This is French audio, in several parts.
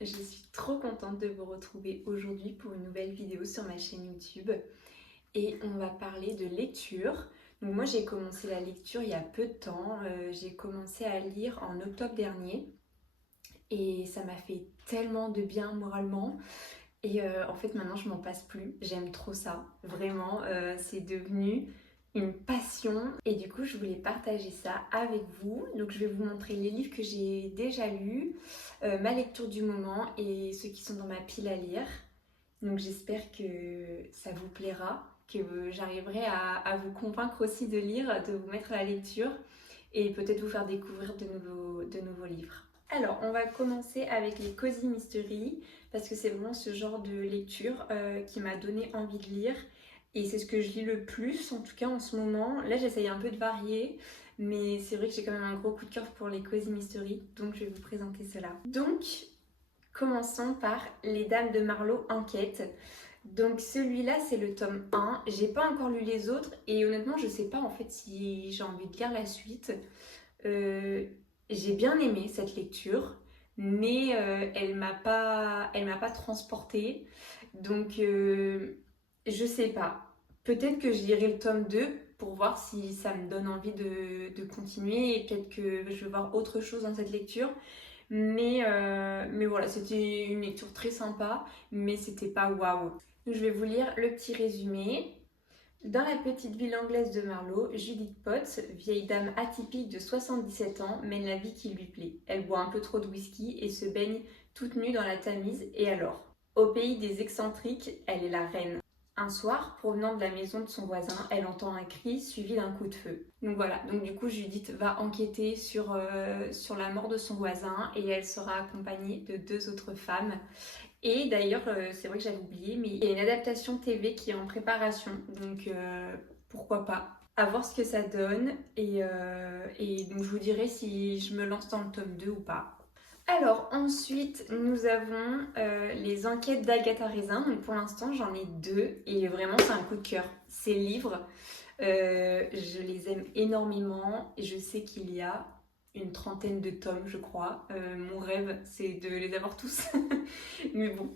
Je suis trop contente de vous retrouver aujourd'hui pour une nouvelle vidéo sur ma chaîne YouTube et on va parler de lecture. Donc moi j'ai commencé la lecture il y a peu de temps, j'ai commencé à lire en octobre dernier et ça m'a fait tellement de bien moralement et en fait maintenant je m'en passe plus, j'aime trop ça, vraiment c'est devenu une passion et du coup je voulais partager ça avec vous. Donc je vais vous montrer les livres que j'ai déjà lus, ma lecture du moment et ceux qui sont dans ma pile à lire. Donc j'espère que ça vous plaira, que j'arriverai à vous convaincre aussi de lire, de vous mettre à la lecture et peut-être vous faire découvrir de nouveaux livres. Alors, on va commencer avec les Cozy Mystery parce que c'est vraiment ce genre de lecture qui m'a donné envie de lire et c'est ce que je lis le plus en tout cas en ce moment. Là, j'essaye un peu de varier, mais c'est vrai que j'ai quand même un gros coup de cœur pour les Cozy Mystery, donc je vais vous présenter cela. Donc, commençons par Les Dames de Marlowe Enquête. Donc celui-là c'est le tome 1, j'ai pas encore lu les autres et honnêtement je sais pas en fait si j'ai envie de lire la suite. Euh, j'ai bien aimé cette lecture mais elle m'a pas transportée donc je sais pas. Peut-être que je lirai le tome 2 pour voir si ça me donne envie de continuer et peut-être que je vais voir autre chose dans cette lecture. Mais voilà, c'était une lecture très sympa, mais c'était pas waouh. Donc, je vais vous lire le petit résumé. Dans la petite ville anglaise de Marlowe, Judith Potts, vieille dame atypique de 77 ans, mène la vie qui lui plaît. Elle boit un peu trop de whisky et se baigne toute nue dans la Tamise, et alors? Au pays des excentriques, elle est la reine. Un soir, provenant de la maison de son voisin, elle entend un cri suivi d'un coup de feu. Donc voilà, donc du coup Judith va enquêter sur la mort de son voisin et elle sera accompagnée de deux autres femmes. Et d'ailleurs, c'est vrai que j'avais oublié, mais il y a une adaptation TV qui est en préparation, donc pourquoi pas. À voir ce que ça donne, et donc je vous dirai si je me lance dans le tome 2 ou pas. Alors ensuite, nous avons les enquêtes d'Agatha Raisin. Donc pour l'instant, j'en ai deux, et vraiment c'est un coup de cœur. Ces livres, je les aime énormément, et je sais qu'il y a une trentaine de tomes, je crois. Mon rêve, c'est de les avoir tous. Mais bon,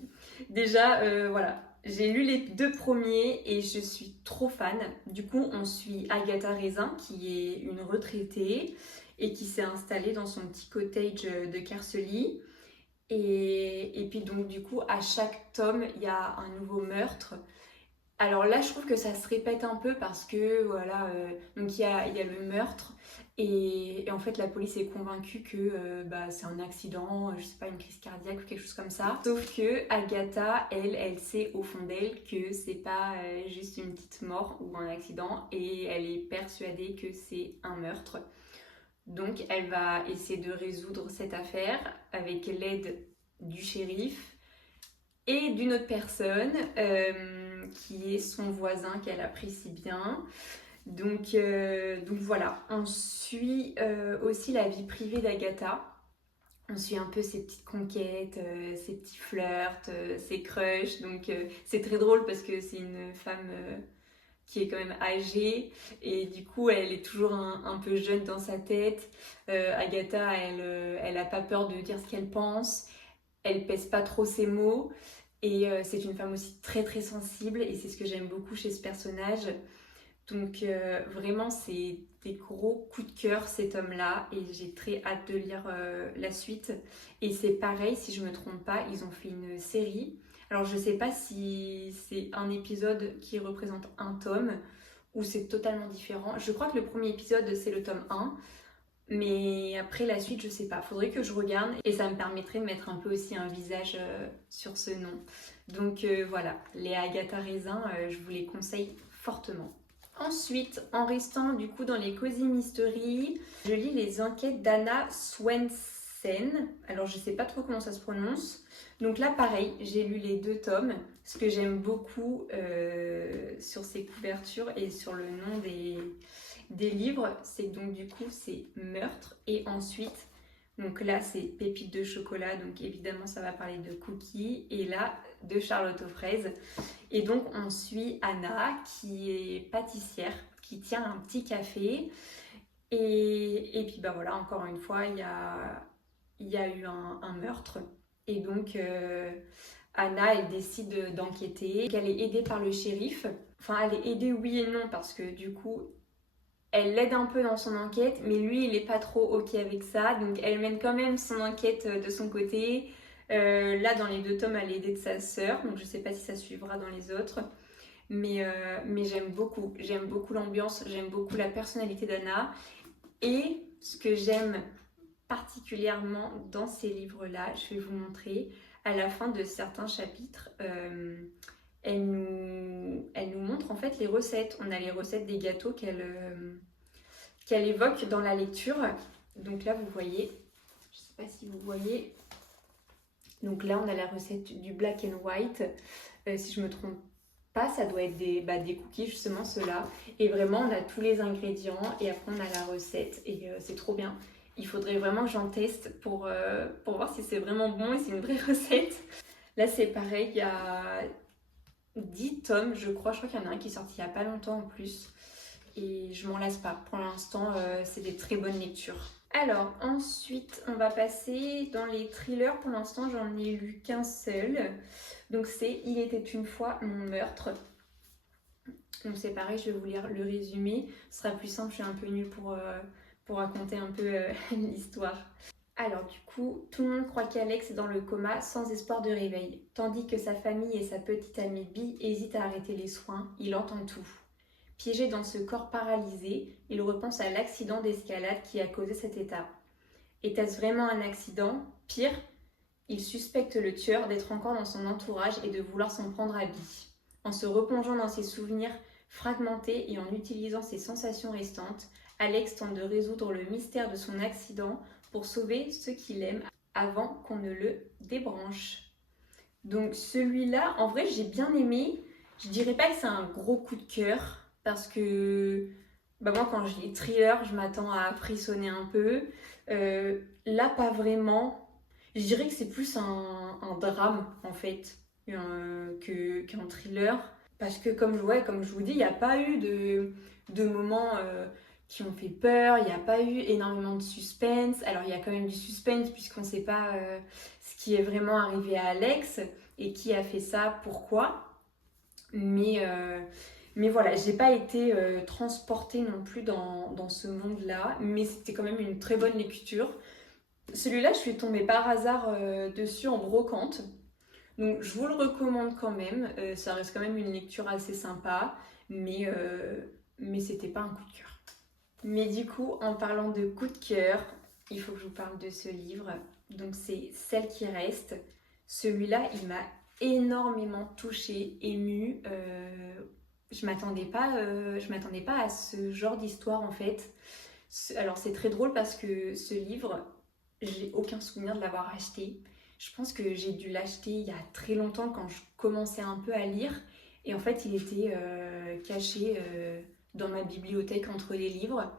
déjà, voilà. J'ai lu les deux premiers et je suis trop fan. Du coup, on suit Agatha Raisin, qui est une retraitée et qui s'est installée dans son petit cottage de Carcely. Et puis donc, du coup, à chaque tome, il y a un nouveau meurtre. Alors là, je trouve que ça se répète un peu parce que voilà, donc il y a le meurtre et en fait la police est convaincue que bah, c'est un accident, je sais pas, une crise cardiaque ou quelque chose comme ça. Sauf que Agatha, elle sait au fond d'elle que c'est pas juste une petite mort ou un accident et elle est persuadée que c'est un meurtre. Donc elle va essayer de résoudre cette affaire avec l'aide du shérif et d'une autre personne qui est son voisin qu'elle apprécie bien. Donc voilà, on suit aussi la vie privée d'Agatha. On suit un peu ses petites conquêtes, ses petits flirts, ses crushs. Donc c'est très drôle parce que c'est une femme qui est quand même âgée et du coup elle est toujours un peu jeune dans sa tête. Agatha, elle a pas peur de dire ce qu'elle pense. Elle pèse pas trop ses mots et c'est une femme aussi très très sensible et c'est ce que j'aime beaucoup chez ce personnage. Donc vraiment c'est des gros coups de cœur cet homme-là et j'ai très hâte de lire la suite. Et c'est pareil, si je me trompe pas, ils ont fait une série. Alors je sais pas si c'est un épisode qui représente un tome ou c'est totalement différent. Je crois que le premier épisode c'est le tome 1. Mais après la suite, je sais pas. Faudrait que je regarde et ça me permettrait de mettre un peu aussi un visage sur ce nom. Donc voilà, les Agatha Raisin, je vous les conseille fortement. Ensuite, en restant du coup dans les Cozy Mystery, je lis les enquêtes d'Anna Swensen. Alors je sais pas trop comment ça se prononce. Donc là pareil, j'ai lu les deux tomes. Ce que j'aime beaucoup sur ces couvertures et sur le nom des livres, c'est que donc du coup c'est meurtre et ensuite donc là c'est pépites de chocolat, donc évidemment ça va parler de cookies et là de Charlotte aux fraises. Et donc on suit Anna qui est pâtissière, qui tient un petit café et puis bah voilà, encore une fois il y a eu un meurtre Et donc Anna, elle décide d'enquêter, qu'elle est aidée par le shérif. Enfin, elle est aidée oui et non, parce que du coup, elle l'aide un peu dans son enquête, mais lui, il n'est pas trop OK avec ça. Donc, elle mène quand même son enquête de son côté. Là, dans les 2 tomes, elle est aidée de sa sœur. Donc, je ne sais pas si ça suivra dans les autres. Mais j'aime beaucoup. J'aime beaucoup l'ambiance. J'aime beaucoup la personnalité d'Anna. Et ce que j'aime particulièrement dans ces livres-là, je vais vous montrer, à la fin de certains chapitres, elle nous montre en fait les recettes. On a les recettes des gâteaux qu'elle évoque dans la lecture. Donc là, vous voyez, je ne sais pas si vous voyez, donc là, on a la recette du black and white. Si je ne me trompe pas, ça doit être des cookies, justement, ceux-là. Et vraiment, on a tous les ingrédients et après, on a la recette. Et c'est trop bien. Il faudrait vraiment que j'en teste pour voir si c'est vraiment bon et si c'est une vraie recette. Là, c'est pareil, il y a 10 tomes, je crois. Je crois qu'il y en a un qui est sorti il n'y a pas longtemps en plus. Et je m'en lasse pas. Pour l'instant, c'est des très bonnes lectures. Alors, ensuite, on va passer dans les thrillers. Pour l'instant, j'en ai lu qu'un seul. Donc, c'est Il était une fois mon meurtre. Donc, c'est pareil, je vais vous lire le résumé. Ce sera plus simple, je suis un peu nulle pour raconter un peu l'histoire. Alors du coup, tout le monde croit qu'Alex est dans le coma sans espoir de réveil. Tandis que sa famille et sa petite amie Bee hésitent à arrêter les soins, il entend tout. Piégé dans ce corps paralysé, il repense à l'accident d'escalade qui a causé cet état. Était-ce vraiment un accident? Pire, il suspecte le tueur d'être encore dans son entourage et de vouloir s'en prendre à Bee. En se replongeant dans ses souvenirs fragmentés et en utilisant ses sensations restantes, Alex tente de résoudre le mystère de son accident pour sauver ceux qu'il aime avant qu'on ne le débranche. Donc celui-là, en vrai, j'ai bien aimé. Je dirais pas que c'est un gros coup de cœur parce que moi, quand je lis thriller, je m'attends à frissonner un peu. Là, pas vraiment. Je dirais que c'est plus un drame en fait qu'un thriller. Parce que comme je vous dis, il n'y a pas eu de moments qui ont fait peur, il n'y a pas eu énormément de suspense. Alors il y a quand même du suspense puisqu'on ne sait pas ce qui est vraiment arrivé à Alex et qui a fait ça, pourquoi. Mais voilà, j'ai pas été transportée non plus dans ce monde-là, mais c'était quand même une très bonne lecture. Celui-là, je suis tombée par hasard dessus en brocante. Donc je vous le recommande quand même, ça reste quand même une lecture assez sympa, mais c'était pas un coup de cœur. Mais du coup, en parlant de coup de cœur, il faut que je vous parle de ce livre. Donc c'est Celle qui reste. Celui-là, il m'a énormément touchée, émue. Je m'attendais pas à ce genre d'histoire en fait. Alors c'est très drôle parce que ce livre, j'ai aucun souvenir de l'avoir acheté. Je pense que j'ai dû l'acheter il y a très longtemps quand je commençais un peu à lire. Et en fait, il était caché dans ma bibliothèque entre les livres.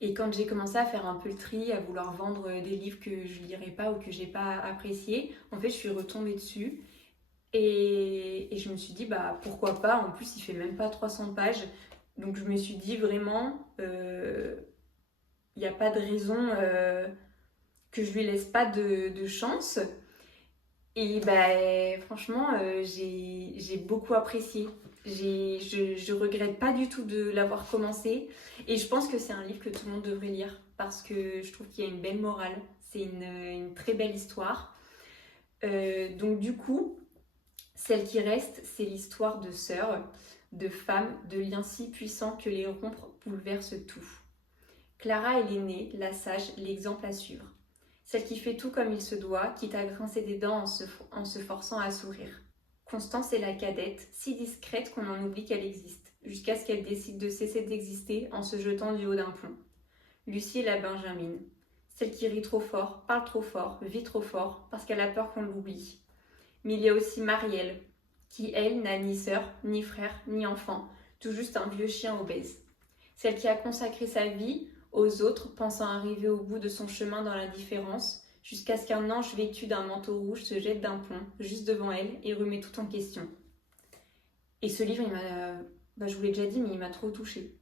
Et quand j'ai commencé à faire un peu le tri, à vouloir vendre des livres que je lirais pas ou que j'ai pas appréciés, en fait, je suis retombée dessus. Et je me suis dit, pourquoi pas. En plus, il fait même pas 300 pages. Donc, je me suis dit vraiment, il n'y a pas de raison que je lui laisse pas de chance. Et franchement, j'ai beaucoup apprécié. Je regrette pas du tout de l'avoir commencé. Et je pense que c'est un livre que tout le monde devrait lire parce que je trouve qu'il y a une belle morale. C'est une très belle histoire. Donc du coup, Celle qui reste, c'est l'histoire de sœurs, de femmes, de liens si puissants que les rompre bouleverse tout. Clara est l'aînée, la sage, l'exemple à suivre. Celle qui fait tout comme il se doit, quitte à grincer des dents en se forçant à sourire. Constance est la cadette, si discrète qu'on en oublie qu'elle existe, jusqu'à ce qu'elle décide de cesser d'exister en se jetant du haut d'un pont. Lucie est la benjamine, celle qui rit trop fort, parle trop fort, vit trop fort, parce qu'elle a peur qu'on l'oublie. Mais il y a aussi Marielle, qui elle n'a ni sœur, ni frère, ni enfant, tout juste un vieux chien obèse. Celle qui a consacré sa vie aux autres, pensant arriver au bout de son chemin dans l'indifférence, jusqu'à ce qu'un ange vêtu d'un manteau rouge se jette d'un pont, juste devant elle, et remet tout en question. Et ce livre, je vous l'ai déjà dit, mais il m'a trop touchée.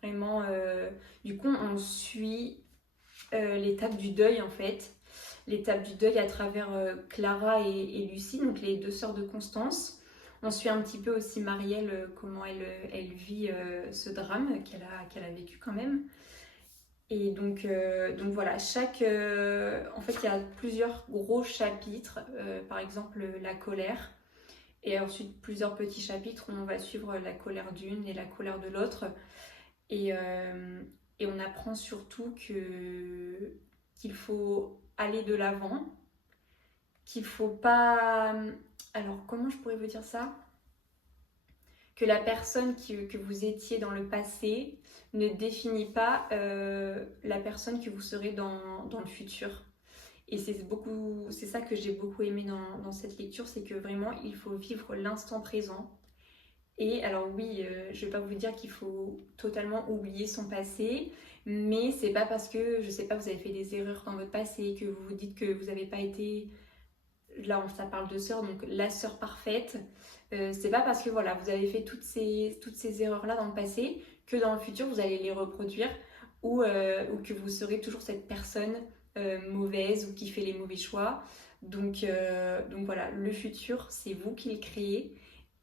Vraiment, du coup, on suit l'étape du deuil, en fait. l'étape du deuil à travers Clara et Lucie, donc les deux sœurs de Constance. On suit un petit peu aussi Marielle, comment elle vit ce drame qu'elle a vécu quand même. Et donc voilà, en fait, il y a plusieurs gros chapitres, par exemple la colère, et ensuite plusieurs petits chapitres où on va suivre la colère d'une et la colère de l'autre. Et on apprend surtout qu'il faut aller de l'avant, qu'il faut pas... Alors, comment je pourrais vous dire ça? Que la personne que vous étiez dans le passé ne définit pas la personne que vous serez dans le futur. Et c'est ça que j'ai beaucoup aimé dans cette lecture, c'est que vraiment, il faut vivre l'instant présent. Et alors oui, je ne vais pas vous dire qu'il faut totalement oublier son passé, mais c'est pas parce que, je sais pas, vous avez fait des erreurs dans votre passé, que vous vous dites que vous n'avez pas été, là ça parle de sœur, donc la sœur parfaite, c'est pas parce que voilà, vous avez fait toutes ces erreurs-là dans le passé, que dans le futur vous allez les reproduire, ou que vous serez toujours cette personne mauvaise ou qui fait les mauvais choix. Donc voilà, le futur, c'est vous qui le créez.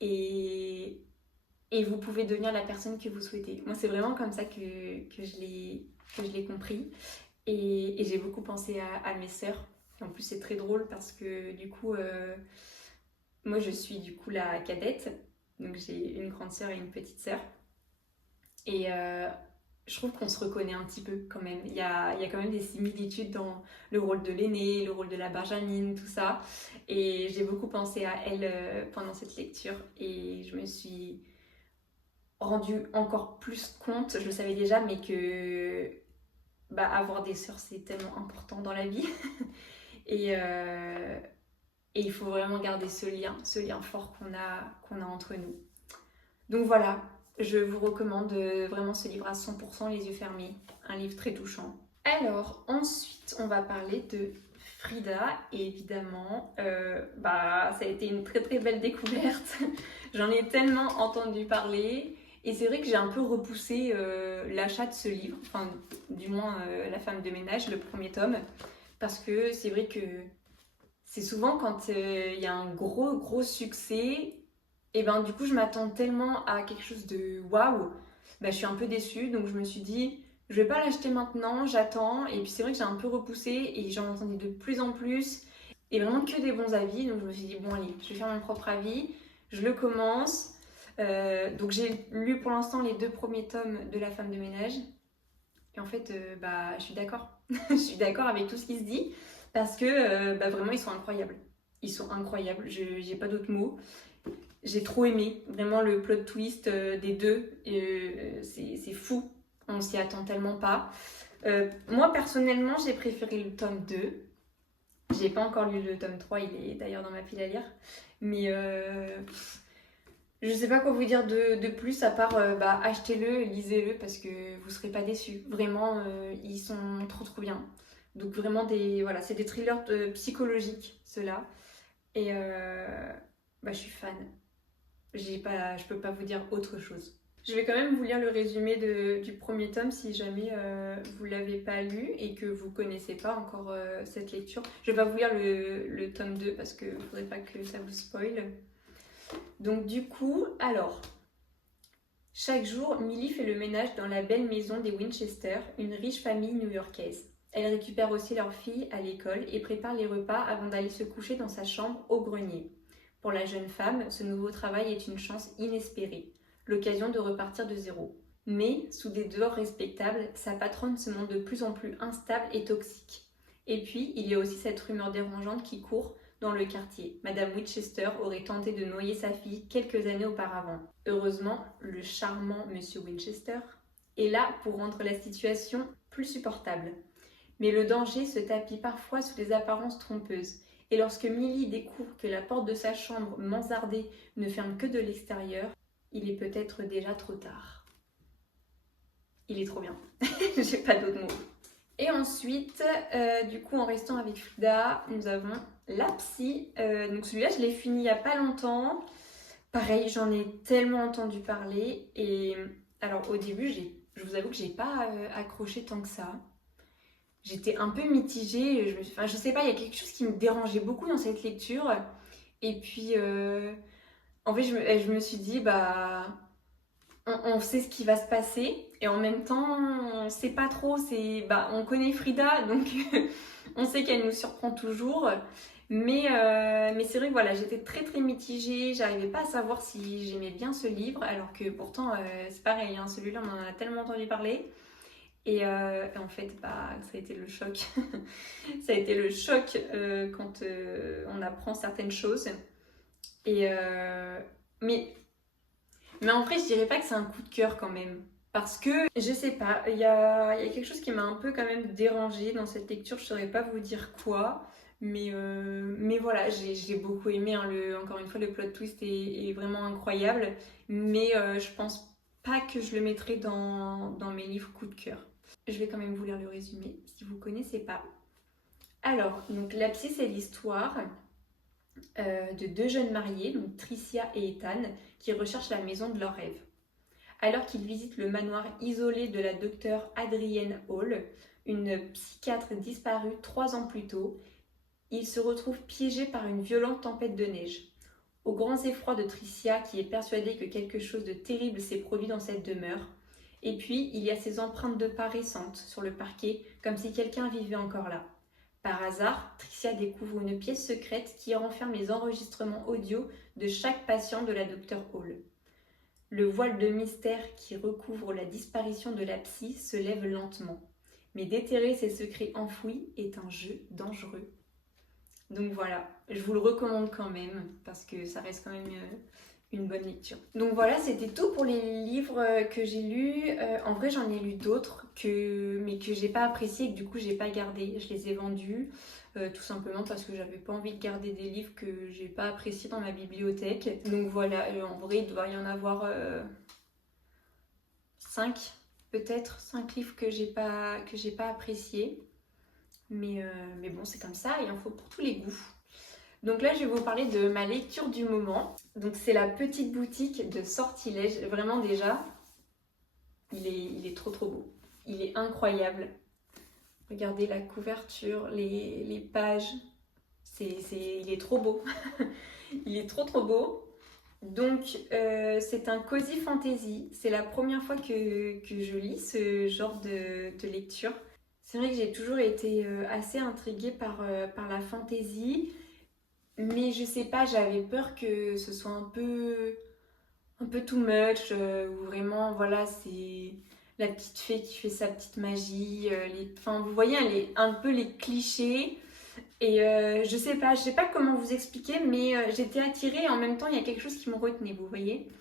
Et vous pouvez devenir la personne que vous souhaitez. Moi, c'est vraiment comme ça que je l'ai compris. Et j'ai beaucoup pensé à mes sœurs. En plus, c'est très drôle parce que du coup, moi, je suis du coup la cadette. Donc, j'ai une grande sœur et une petite sœur. Et je trouve qu'on se reconnaît un petit peu quand même. Il y a quand même des similitudes dans le rôle de l'aînée, le rôle de la Benjamine, tout ça. Et j'ai beaucoup pensé à elle pendant cette lecture. Et je me suis rendu encore plus compte, je le savais déjà, mais que avoir des sœurs, c'est tellement important dans la vie. et, euh, et il faut vraiment garder ce lien fort qu'on a entre nous. Donc voilà, je vous recommande vraiment ce livre à 100% les yeux fermés. Un livre très touchant. Alors, ensuite, on va parler de Frida. Et évidemment, ça a été une très très belle découverte. J'en ai tellement entendu parler. Et c'est vrai que j'ai un peu repoussé l'achat de ce livre. Enfin, du moins, La femme de ménage, le premier tome. Parce que c'est vrai que c'est souvent quand il y a un gros succès, et ben du coup je m'attends tellement à quelque chose de waouh, je suis un peu déçue, donc je me suis dit je vais pas l'acheter maintenant, j'attends. Et puis c'est vrai que j'ai un peu repoussé et j'en entendais de plus en plus et vraiment que des bons avis, donc je me suis dit bon allez, je vais faire mon propre avis, je le commence. Donc j'ai lu pour l'instant les 2 premiers tomes de La femme de ménage et en fait je suis d'accord. Je suis d'accord avec tout ce qui se dit parce que vraiment ils sont incroyables. Ils sont incroyables, j'ai pas d'autres mots. J'ai trop aimé, vraiment le plot twist des deux, c'est fou, on s'y attend tellement pas. Moi personnellement j'ai préféré le tome 2, j'ai pas encore lu le tome 3, il est d'ailleurs dans ma pile à lire, mais je sais pas quoi vous dire de plus à part achetez-le, lisez-le parce que vous serez pas déçus. Vraiment, ils sont trop bien. Donc vraiment c'est des thrillers psychologiques ceux-là. Et je suis fan. Je peux pas vous dire autre chose. Je vais quand même vous lire le résumé du premier tome si jamais vous l'avez pas lu et que vous connaissez pas encore cette lecture. Je vais pas vous lire le tome 2 parce que faudrait pas que ça vous spoil. Donc du coup, alors, chaque jour, Millie fait le ménage dans la belle maison des Winchester, une riche famille new-yorkaise. Elle récupère aussi leur fille à l'école et prépare les repas avant d'aller se coucher dans sa chambre au grenier. Pour la jeune femme, ce nouveau travail est une chance inespérée, l'occasion de repartir de zéro. Mais, sous des dehors respectables, sa patronne se montre de plus en plus instable et toxique. Et puis, il y a aussi cette rumeur dérangeante qui court dans le quartier. Madame Winchester aurait tenté de noyer sa fille quelques années auparavant. Heureusement, le charmant Monsieur Winchester est là pour rendre la situation plus supportable. Mais le danger se tapit parfois sous des apparences trompeuses. Et lorsque Millie découvre que la porte de sa chambre mansardée ne ferme que de l'extérieur, il est peut-être déjà trop tard. Il est trop bien. J'ai pas d'autres mots. Et ensuite, du coup, en restant avec Frida, nous avons La Psy. Donc celui-là, je l'ai fini il y a pas longtemps. Pareil, j'en ai tellement entendu parler. Et alors au début, je vous avoue que j'ai pas accroché tant que ça. j'étais un peu mitigée. Enfin, je sais pas, il y a quelque chose qui me dérangeait beaucoup dans cette lecture. Et puis, en fait, je me suis dit, bah, on sait ce qui va se passer. Et en même temps, on sait pas trop. Bah, on connaît Frida, donc on sait qu'elle nous surprend toujours. Mais c'est vrai que voilà, j'étais très très mitigée. J'arrivais pas à savoir si j'aimais bien ce livre. Alors que pourtant, c'est pareil, hein, celui-là, on en a tellement entendu parler. Et en fait, bah, ça a été le choc. Ça a été le choc quand on apprend certaines choses. Et mais, mais en vrai, je dirais pas que c'est un coup de cœur quand même. Parce que, je sais pas, il y a quelque chose qui m'a un peu quand même dérangée dans cette lecture. Je saurais pas vous dire quoi. Mais voilà, j'ai beaucoup aimé. Hein, encore une fois, le plot twist est vraiment incroyable. Mais je pense pas que je le mettrai dans mes livres coup de cœur. Je vais quand même vous lire le résumé si vous ne connaissez pas. Alors, donc l'Abscis, c'est l'histoire de deux jeunes mariés, donc Tricia et Ethan, qui recherchent la maison de leur rêve. Alors qu'ils visitent le manoir isolé de la docteure Adrienne Hall, une psychiatre disparue 3 ans plus tôt, ils se retrouvent piégés par une violente tempête de neige. Au grand effroi de Tricia, qui est persuadée que quelque chose de terrible s'est produit dans cette demeure. Et puis, il y a ces empreintes de pas récentes sur le parquet, comme si quelqu'un vivait encore là. Par hasard, Tricia découvre une pièce secrète qui renferme les enregistrements audio de chaque patient de la Dr Hall. Le voile de mystère qui recouvre la disparition de la psy se lève lentement. Mais déterrer ces secrets enfouis est un jeu dangereux. Donc voilà, je vous le recommande quand même, parce que ça reste quand même une bonne lecture. Donc voilà, c'était tout pour les livres que j'ai lus. En vrai, j'en ai lu d'autres, mais que j'ai pas apprécié et que du coup, j'ai pas gardé. Je les ai vendus, tout simplement parce que j'avais pas envie de garder des livres que j'ai pas appréciés dans ma bibliothèque. Donc voilà, en vrai, il doit y en avoir 5, peut-être 5 livres que j'ai pas appréciés. Mais bon, c'est comme ça, il en faut pour tous les goûts. Donc là, je vais vous parler de ma lecture du moment. Donc c'est la petite boutique de Sortilège. Vraiment déjà, il est trop trop beau. Il est incroyable. Regardez la couverture, les pages. Il est trop beau. Il est trop trop beau. Donc c'est un cozy fantasy. C'est la première fois que je lis ce genre de lecture. C'est vrai que j'ai toujours été assez intriguée par la fantasy. Mais je sais pas, j'avais peur que ce soit un peu too much, où vraiment, voilà, c'est la petite fée qui fait sa petite magie. Enfin, vous voyez, un peu les clichés. Et je sais pas comment vous expliquer, mais j'étais attirée et en même temps, il y a quelque chose qui me retenait, vous voyez.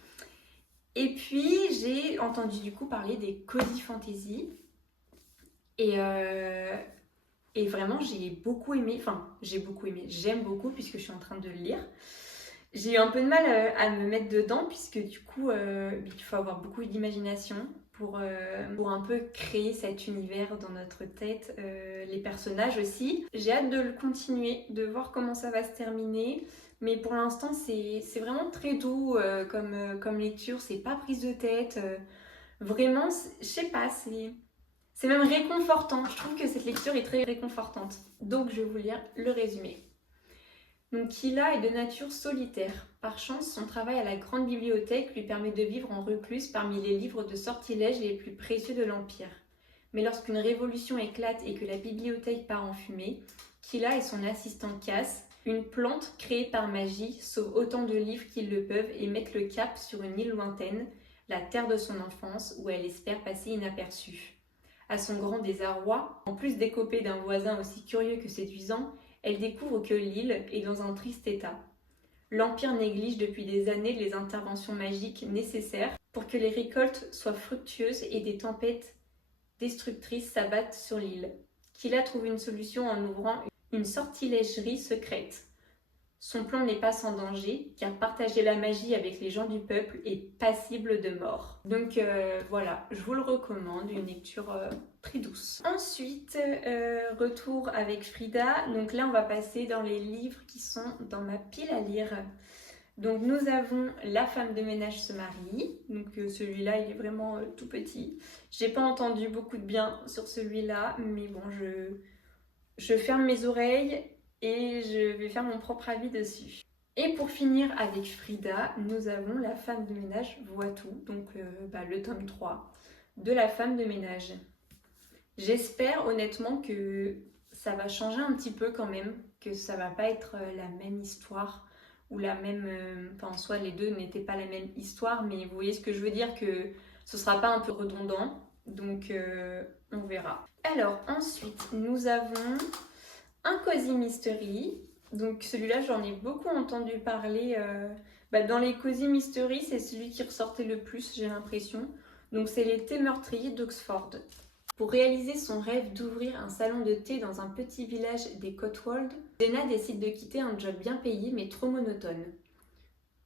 Et puis, j'ai entendu du coup parler des cozy fantasy. Et, et vraiment, j'aime beaucoup puisque je suis en train de le lire. J'ai eu un peu de mal à me mettre dedans puisque du coup, il faut avoir beaucoup d'imagination pour un peu créer cet univers dans notre tête, les personnages aussi. J'ai hâte de le continuer, de voir comment ça va se terminer. Mais pour l'instant, c'est vraiment très doux comme lecture, c'est pas prise de tête. Vraiment, je sais pas, c'est même réconfortant. Je trouve que cette lecture est très réconfortante. Donc, je vais vous lire le résumé. Donc, Kila est de nature solitaire. Par chance, son travail à la grande bibliothèque lui permet de vivre en recluse parmi les livres de sortilèges les plus précieux de l'Empire. Mais lorsqu'une révolution éclate et que la bibliothèque part en fumée, Kila et son assistant Cass, une plante créée par magie, sauvent autant de livres qu'ils le peuvent et mettent le cap sur une île lointaine, la terre de son enfance, où elle espère passer inaperçue. À son grand désarroi, en plus d'écoper d'un voisin aussi curieux que séduisant, elle découvre que l'île est dans un triste état. L'Empire néglige depuis des années les interventions magiques nécessaires pour que les récoltes soient fructueuses et des tempêtes destructrices s'abattent sur l'île. Kila trouve une solution en ouvrant une sortilègerie secrète. Son plan n'est pas sans danger, car partager la magie avec les gens du peuple est passible de mort. Donc voilà, je vous le recommande, une lecture très douce. Ensuite, retour avec Frida. Donc là, on va passer dans les livres qui sont dans ma pile à lire. Donc nous avons La femme de ménage se marie. Donc celui-là, il est vraiment tout petit. J'ai pas entendu beaucoup de bien sur celui-là, mais bon, je ferme mes oreilles et je vais faire mon propre avis dessus. Et pour finir avec Frida, nous avons La femme de ménage voit tout, donc le tome 3 de La femme de ménage. J'espère honnêtement que ça va changer un petit peu quand même, que ça va pas être la même histoire ou la même... en soi les deux n'étaient pas la même histoire, mais vous voyez ce que je veux dire, que ce sera pas un peu redondant, donc on verra. Alors ensuite, nous avons un Cozy Mystery. Donc celui-là, j'en ai beaucoup entendu parler. Dans les Cozy Mystery, c'est celui qui ressortait le plus, j'ai l'impression. Donc c'est les thés meurtriers d'Oxford. Pour réaliser son rêve d'ouvrir un salon de thé dans un petit village des Cotswolds, Jenna décide de quitter un job bien payé mais trop monotone.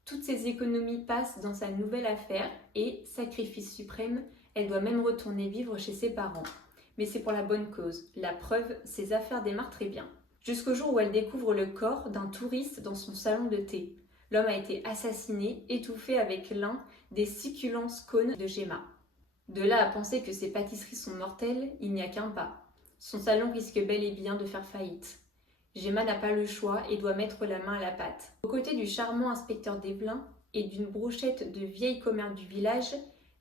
Toutes ses économies passent dans sa nouvelle affaire et, sacrifice suprême, elle doit même retourner vivre chez ses parents. Mais c'est pour la bonne cause. La preuve, ses affaires démarrent très bien. Jusqu'au jour où elle découvre le corps d'un touriste dans son salon de thé. L'homme a été assassiné, étouffé avec l'un des succulents scones de Gemma. De là à penser que ses pâtisseries sont mortelles, il n'y a qu'un pas. Son salon risque bel et bien de faire faillite. Gemma n'a pas le choix et doit mettre la main à la pâte. Aux côtés du charmant inspecteur Devlin et d'une brochette de vieilles commères du village,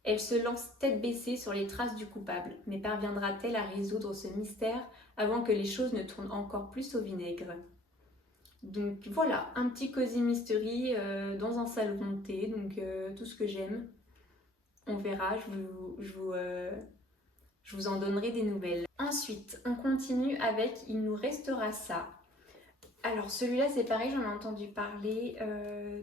elle se lance tête baissée sur les traces du coupable. Mais parviendra-t-elle à résoudre ce mystère avant que les choses ne tournent encore plus au vinaigre? Donc voilà, un petit Cozy Mystery dans un salon de thé, donc tout ce que j'aime. On verra, je vous en donnerai des nouvelles. Ensuite, on continue avec Il nous restera ça. Alors celui-là c'est pareil, j'en ai entendu parler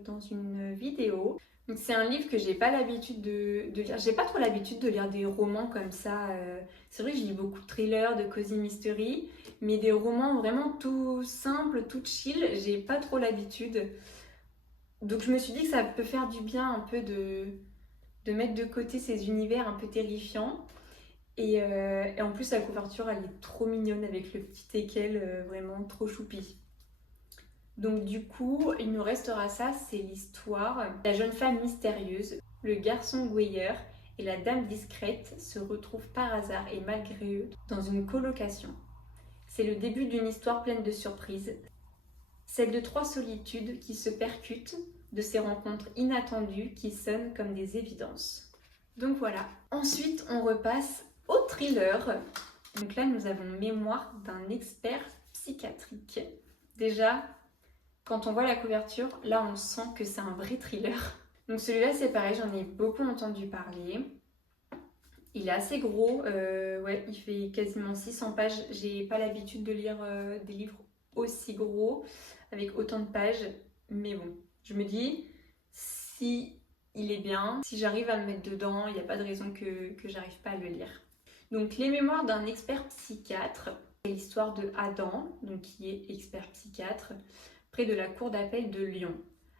dans une vidéo. Donc c'est un livre que j'ai pas l'habitude de lire. J'ai pas trop l'habitude de lire des romans comme ça. C'est vrai que je lis beaucoup de thrillers, de cozy mystery, mais des romans vraiment tout simples, tout chill, j'ai pas trop l'habitude. Donc je me suis dit que ça peut faire du bien un peu de mettre de côté ces univers un peu terrifiants. Et en plus la couverture elle est trop mignonne avec le petit teckel, vraiment trop choupi. Donc du coup, il nous restera ça, c'est l'histoire. La jeune femme mystérieuse, le garçon gouailleur et la dame discrète se retrouvent par hasard et malgré eux dans une colocation. C'est le début d'une histoire pleine de surprises, celle de trois solitudes qui se percutent, de ces rencontres inattendues qui sonnent comme des évidences. Donc voilà. Ensuite, on repasse au thriller. Donc là, nous avons Mémoire d'un expert psychiatrique. Déjà, quand on voit la couverture, là on sent que c'est un vrai thriller. Donc celui-là c'est pareil, j'en ai beaucoup entendu parler. Il est assez gros, ouais, il fait quasiment 600 pages. J'ai pas l'habitude de lire des livres aussi gros, avec autant de pages. Mais bon, je me dis, si il est bien, si j'arrive à me mettre dedans, il n'y a pas de raison que j'arrive pas à le lire. Donc les mémoires d'un expert psychiatre, c'est l'histoire de Adam, donc qui est expert psychiatre, près de la cour d'appel de Lyon.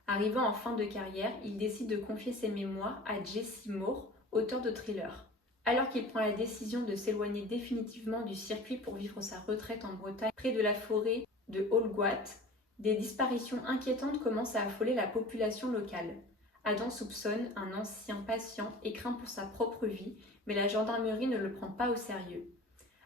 Arrivant en fin de carrière, il décide de confier ses mémoires à Jesse Moore, auteur de thrillers. Alors qu'il prend la décision de s'éloigner définitivement du circuit pour vivre sa retraite en Bretagne, près de la forêt de Holguat, des disparitions inquiétantes commencent à affoler la population locale. Adam soupçonne un ancien patient et craint pour sa propre vie, mais la gendarmerie ne le prend pas au sérieux.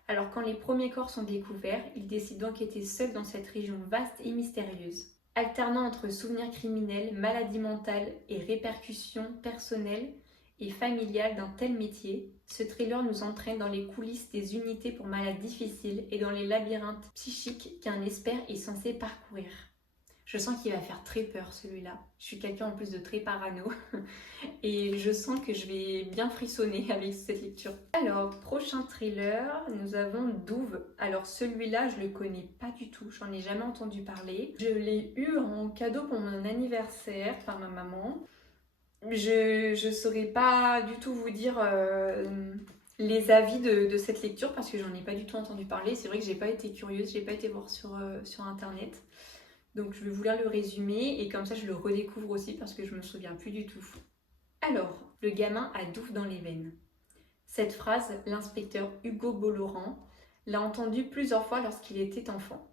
Alors quand les premiers corps sont découverts, il décide d'enquêter seul dans cette région vaste et mystérieuse. Alternant entre souvenirs criminels, maladies mentales et répercussions personnelles et familiales d'un tel métier, ce thriller nous entraîne dans les coulisses des unités pour malades difficiles et dans les labyrinthes psychiques qu'un expert est censé parcourir. Je sens qu'il va faire très peur celui-là. Je suis quelqu'un en plus de très parano et je sens que je vais bien frissonner avec cette lecture. Alors, prochain thriller, nous avons Douve. Alors celui-là, je le connais pas du tout, j'en ai jamais entendu parler. Je l'ai eu en cadeau pour mon anniversaire par ma maman. Je saurais pas du tout vous dire les avis de cette lecture parce que j'en ai pas du tout entendu parler. C'est vrai que j'ai pas été curieuse, j'ai pas été voir sur internet. Donc je vais vous lire le résumé et comme ça je le redécouvre aussi parce que je me souviens plus du tout. Alors, le gamin a Douve dans les veines. Cette phrase, l'inspecteur Hugo Bollorand l'a entendue plusieurs fois lorsqu'il était enfant.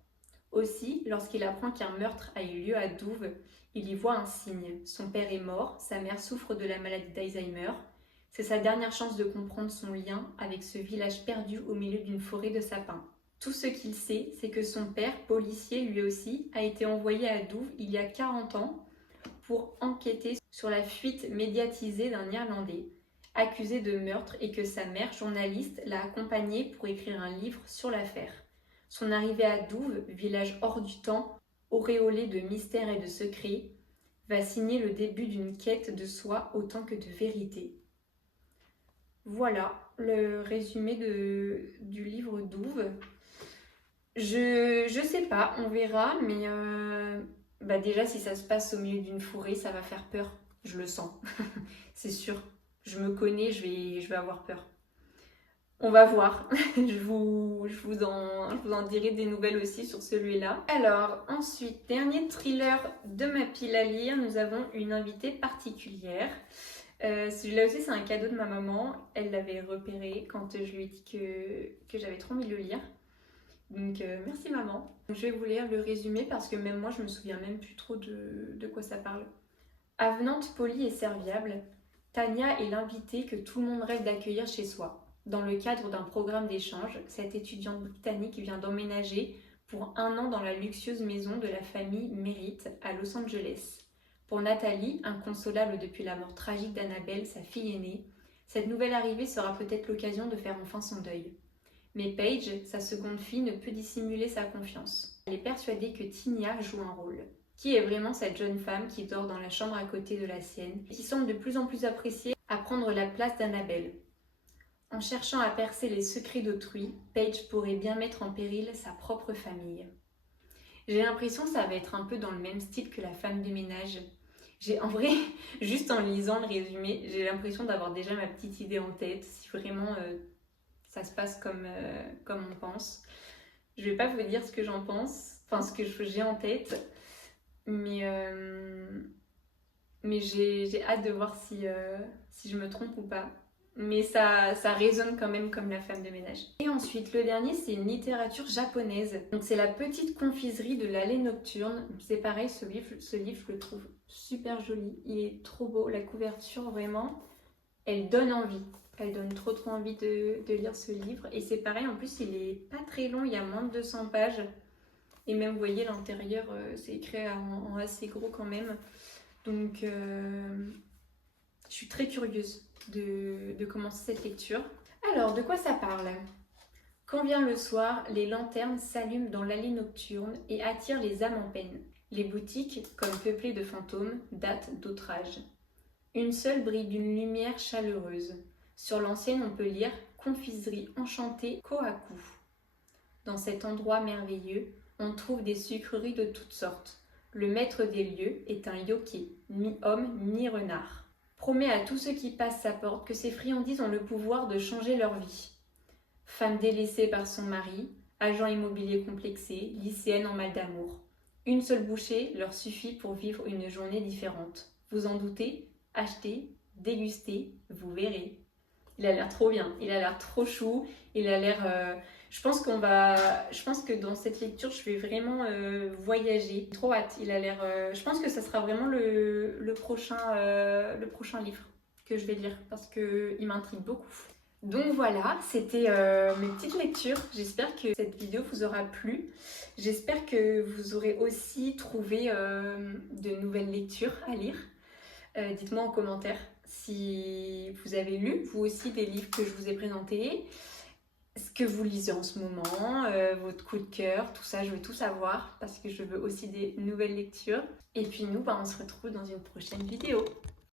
Aussi, lorsqu'il apprend qu'un meurtre a eu lieu à Douves, il y voit un signe. Son père est mort, sa mère souffre de la maladie d'Alzheimer. C'est sa dernière chance de comprendre son lien avec ce village perdu au milieu d'une forêt de sapins. Tout ce qu'il sait, c'est que son père, policier lui aussi, a été envoyé à Douves il y a 40 ans pour enquêter sur la fuite médiatisée d'un Irlandais accusé de meurtre et que sa mère, journaliste, l'a accompagné pour écrire un livre sur l'affaire. Son arrivée à Douves, village hors du temps, auréolé de mystères et de secrets, va signer le début d'une quête de soi autant que de vérité. Voilà le résumé du livre Douves. Je sais pas, on verra, mais déjà si ça se passe au milieu d'une forêt, ça va faire peur. Je le sens, c'est sûr. Je me connais, je vais avoir peur. On va voir, je vous en dirai des nouvelles aussi sur celui-là. Alors ensuite, dernier thriller de ma pile à lire, nous avons une invitée particulière. Celui-là aussi c'est un cadeau de ma maman, elle l'avait repéré quand je lui ai dit que j'avais trop envie de le lire. Donc merci maman. Je vais vous lire le résumé parce que même moi je me souviens même plus trop de quoi ça parle. Avenante, polie et serviable, Tania est l'invitée que tout le monde rêve d'accueillir chez soi. Dans le cadre d'un programme d'échange, cette étudiante britannique vient d'emménager pour 1 an dans la luxueuse maison de la famille Merritt à Los Angeles. Pour Nathalie, inconsolable depuis la mort tragique d'Annabelle, sa fille aînée, cette nouvelle arrivée sera peut-être l'occasion de faire enfin son deuil. Mais Paige, sa seconde fille, ne peut dissimuler sa confiance. Elle est persuadée que Tinia joue un rôle. Qui est vraiment cette jeune femme qui dort dans la chambre à côté de la sienne et qui semble de plus en plus appréciée à prendre la place d'Annabelle? En cherchant à percer les secrets d'autrui, Paige pourrait bien mettre en péril sa propre famille. J'ai l'impression que ça va être un peu dans le même style que La femme de ménage. En vrai, juste en lisant le résumé, j'ai l'impression d'avoir déjà ma petite idée en tête, si vraiment ça se passe comme on pense. Je vais pas vous dire ce que j'en pense, enfin ce que j'ai en tête, mais j'ai hâte de voir si je me trompe ou pas. Mais ça résonne quand même comme La femme de ménage. Et ensuite, le dernier, c'est une littérature japonaise. Donc c'est La petite confiserie de l'allée nocturne. C'est pareil, ce livre, je le trouve super joli. Il est trop beau, la couverture, vraiment, elle donne envie. Elle donne trop envie de lire ce livre. Et c'est pareil, en plus, il est pas très long, il y a moins de 200 pages. Et même, vous voyez, l'intérieur, c'est écrit en assez gros quand même. Donc, je suis très curieuse de commencer cette lecture. Alors, de quoi ça parle? Quand vient le soir, les lanternes s'allument dans l'allée nocturne et attirent les âmes en peine. Les boutiques, comme peuplées de fantômes, datent d'autre âge. Une seule brille d'une lumière chaleureuse. Sur l'ancienne, on peut lire « Confiserie enchantée Kohaku ». Dans cet endroit merveilleux, on trouve des sucreries de toutes sortes. Le maître des lieux est un yokai, mi-homme, mi-renard. Promet à tous ceux qui passent sa porte que ces friandises ont le pouvoir de changer leur vie. Femme délaissée par son mari, agent immobilier complexé, lycéenne en mal d'amour. Une seule bouchée leur suffit pour vivre une journée différente. Vous en doutez? Achetez, dégustez, vous verrez. Il a l'air trop bien, il a l'air trop chou, il a l'air... Je pense que dans cette lecture, je vais vraiment voyager. Trop hâte, il a l'air... je pense que ça sera vraiment le prochain livre que je vais lire parce qu'il m'intrigue beaucoup. Donc voilà, c'était mes petites lectures. J'espère que cette vidéo vous aura plu. J'espère que vous aurez aussi trouvé de nouvelles lectures à lire. Dites-moi en commentaire si vous avez lu, vous aussi, des livres que je vous ai présentés, ce que vous lisez en ce moment, votre coup de cœur, tout ça, je veux tout savoir parce que je veux aussi des nouvelles lectures. Et puis nous, on se retrouve dans une prochaine vidéo.